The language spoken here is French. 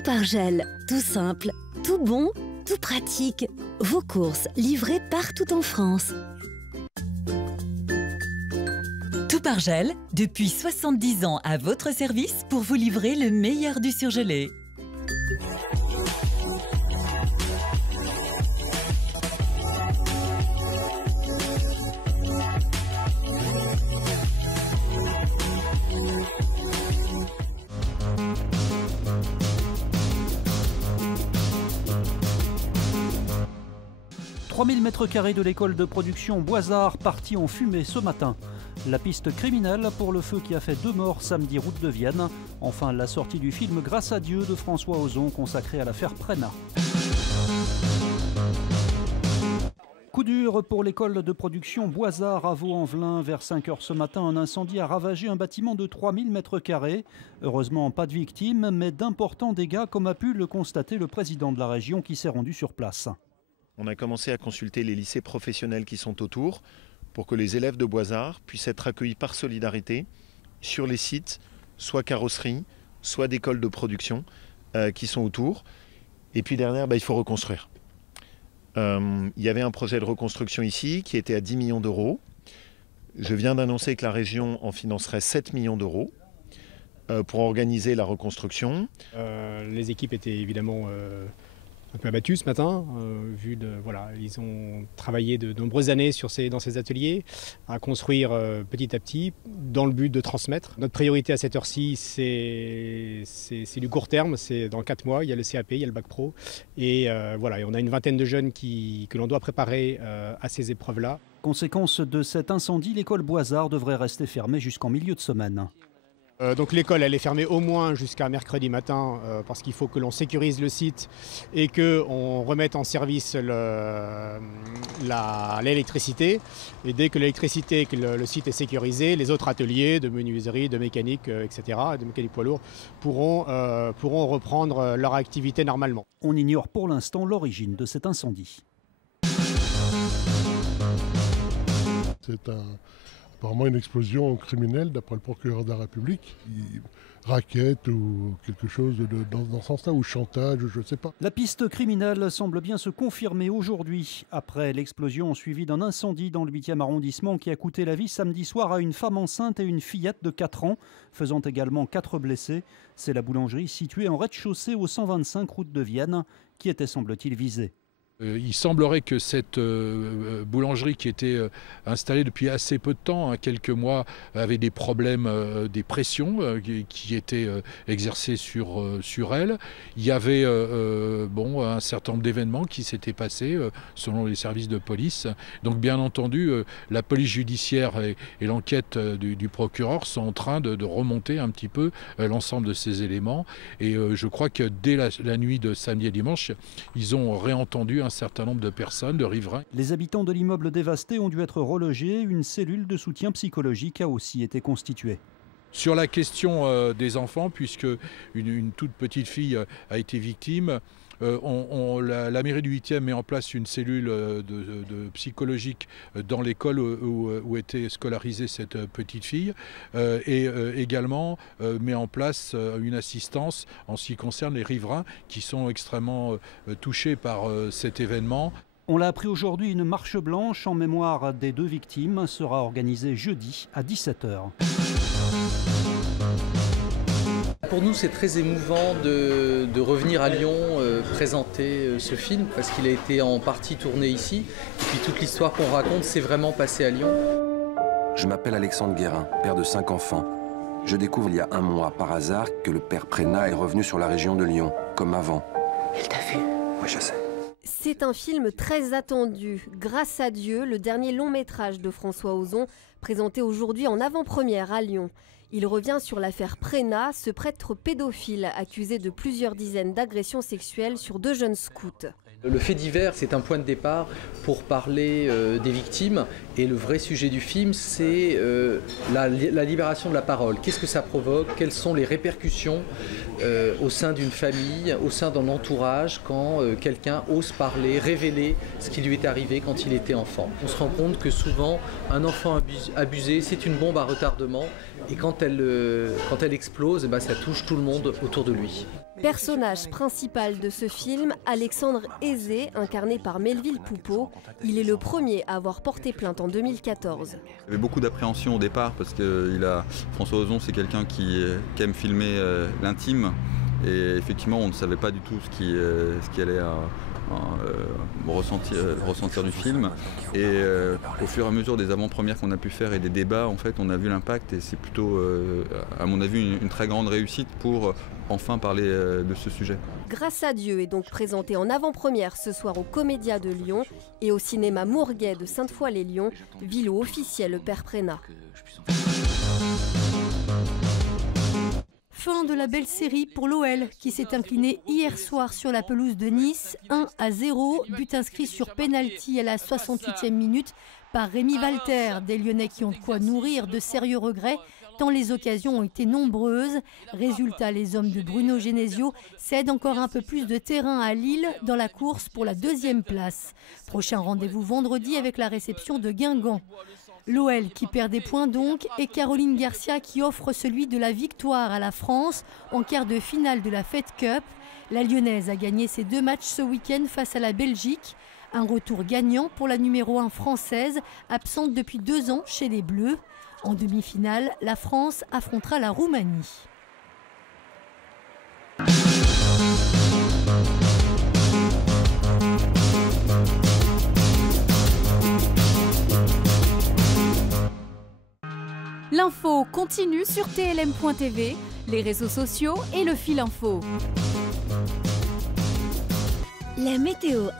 Tout par gel, tout simple, tout bon, tout pratique. Vos courses livrées partout en France. Tout par gel, depuis 70 ans à votre service pour vous livrer le meilleur du surgelé. « 3000 m² de l'école de production Boisard partie en fumée ce matin. La piste criminelle pour le feu qui a fait 2 morts samedi route de Vienne. Enfin, la sortie du film Grâce à Dieu de François Ozon consacré à l'affaire Prénat. Coup dur pour l'école de production Boisard à Vaux-en-Velin. Vers 5 h ce matin, un incendie a ravagé un bâtiment de 3000 m². Heureusement, pas de victimes, mais d'importants dégâts comme a pu le constater le président de la région qui s'est rendu sur place. On a commencé à consulter les lycées professionnels qui sont autour pour que les élèves de Boisard puissent être accueillis par solidarité sur les sites, soit carrosserie, soit d'écoles de production qui sont autour. Et puis derrière, il faut reconstruire. Il y avait un projet de reconstruction ici qui était à 10 millions d'euros. Je viens d'annoncer que la région en financerait 7 millions d'euros pour organiser la reconstruction. Les équipes étaient évidemment un peu abattus ce matin, ils ont travaillé de nombreuses années dans ces ateliers, à construire petit à petit, dans le but de transmettre. Notre priorité à cette heure-ci, c'est du court terme, c'est dans 4 mois, il y a le CAP, il y a le bac pro, et et on a une vingtaine de jeunes que l'on doit préparer à ces épreuves-là. Conséquence de cet incendie, l'école Boisard devrait rester fermée jusqu'en milieu de semaine. Donc l'école elle est fermée au moins jusqu'à mercredi matin parce qu'il faut que l'on sécurise le site et qu'on remette en service l'électricité. Et dès que l'électricité, que le site est sécurisé, les autres ateliers de menuiserie, de mécanique, etc., de mécanique poids lourd, pourront reprendre leur activité normalement. On ignore pour l'instant l'origine de cet incendie. C'est apparemment une explosion criminelle, d'après le procureur de la République. Raquette ou quelque chose dans ce sens-là, ou chantage, je ne sais pas. La piste criminelle semble bien se confirmer aujourd'hui, après l'explosion suivie d'un incendie dans le 8e arrondissement qui a coûté la vie samedi soir à une femme enceinte et une fillette de 4 ans, faisant également 4 blessés. C'est la boulangerie située en rez-de-chaussée au 125 route de Vienne qui était, semble-t-il, visée. Il semblerait que cette boulangerie qui était installée depuis assez peu de temps, quelques mois, avait des problèmes, des pressions qui étaient exercées sur elle. Il y avait un certain nombre d'événements qui s'étaient passés selon les services de police. Donc bien entendu, la police judiciaire et l'enquête du procureur sont en train de remonter un petit peu l'ensemble de ces éléments. Et je crois que dès la nuit de samedi et dimanche, ils ont réentendu un certain nombre de personnes, de riverains. Les habitants de l'immeuble dévasté ont dû être relogés. Une cellule de soutien psychologique a aussi été constituée. Sur la question des enfants, puisque une toute petite fille a été victime, la mairie du 8e met en place une cellule de psychologique dans l'école où était scolarisée cette petite fille et également met en place une assistance en ce qui concerne les riverains qui sont extrêmement touchés par cet événement. On l'a appris aujourd'hui, une marche blanche en mémoire des 2 victimes sera organisée jeudi à 17 h. Pour nous, c'est très émouvant de revenir à Lyon présenter ce film parce qu'il a été en partie tourné ici. Et puis toute l'histoire qu'on raconte, c'est vraiment passé à Lyon. Je m'appelle Alexandre Guérin, père de 5 enfants. Je découvre il y a 1 mois, par hasard, que le père Prénat est revenu sur la région de Lyon, comme avant. Il t'a vu? Oui, je sais. C'est un film très attendu. Grâce à Dieu, le dernier long métrage de François Ozon, présenté aujourd'hui en avant-première à Lyon. Il revient sur l'affaire Prénat, ce prêtre pédophile accusé de plusieurs dizaines d'agressions sexuelles sur 2 jeunes scouts. Le fait divers, c'est un point de départ pour parler des victimes. Et le vrai sujet du film, c'est la libération de la parole. Qu'est-ce que ça provoque? Quelles sont les répercussions au sein d'une famille, au sein d'un entourage, quand quelqu'un ose parler, révéler ce qui lui est arrivé quand il était enfant? On se rend compte que souvent, un enfant abusé, c'est une bombe à retardement Et quand elle explose, ça touche tout le monde autour de lui. Personnage principal de ce film, Alexandre Aizé, incarné par Melville Poupeau. Il est le premier à avoir porté plainte en 2014. Il y avait beaucoup d'appréhension au départ parce que François Ozon, c'est quelqu'un qui aime filmer l'intime. Et effectivement, on ne savait pas du tout ce qui allait ressentir du film. Et au fur et à mesure des avant-premières qu'on a pu faire et des débats, en fait, on a vu l'impact et c'est plutôt, à mon avis, une très grande réussite pour enfin parler de ce sujet. Grâce à Dieu est donc présenté en avant-première ce soir au Comédia de Lyon et au cinéma Mourguet de Sainte-Foy-les-Lyons, ville où officiait le père Prénat. Fin de la belle série pour l'OL qui s'est incliné hier soir sur la pelouse de Nice, 1-0, but inscrit sur pénalty à la 68e minute par Rémi Walter. Des Lyonnais qui ont de quoi nourrir de sérieux regrets tant les occasions ont été nombreuses. Résultat, les hommes de Bruno Genesio cèdent encore un peu plus de terrain à Lille dans la course pour la 2e place. Prochain rendez-vous vendredi avec la réception de Guingamp. L'OL qui perd des points donc et Caroline Garcia qui offre celui de la victoire à la France en quart de finale de la Fed Cup. La Lyonnaise a gagné ses 2 matchs ce week-end face à la Belgique. Un retour gagnant pour la numéro 1 française, absente depuis 2 ans chez les Bleus. En demi-finale, la France affrontera la Roumanie. L'info continue sur TLM.tv, les réseaux sociaux et le fil info. La météo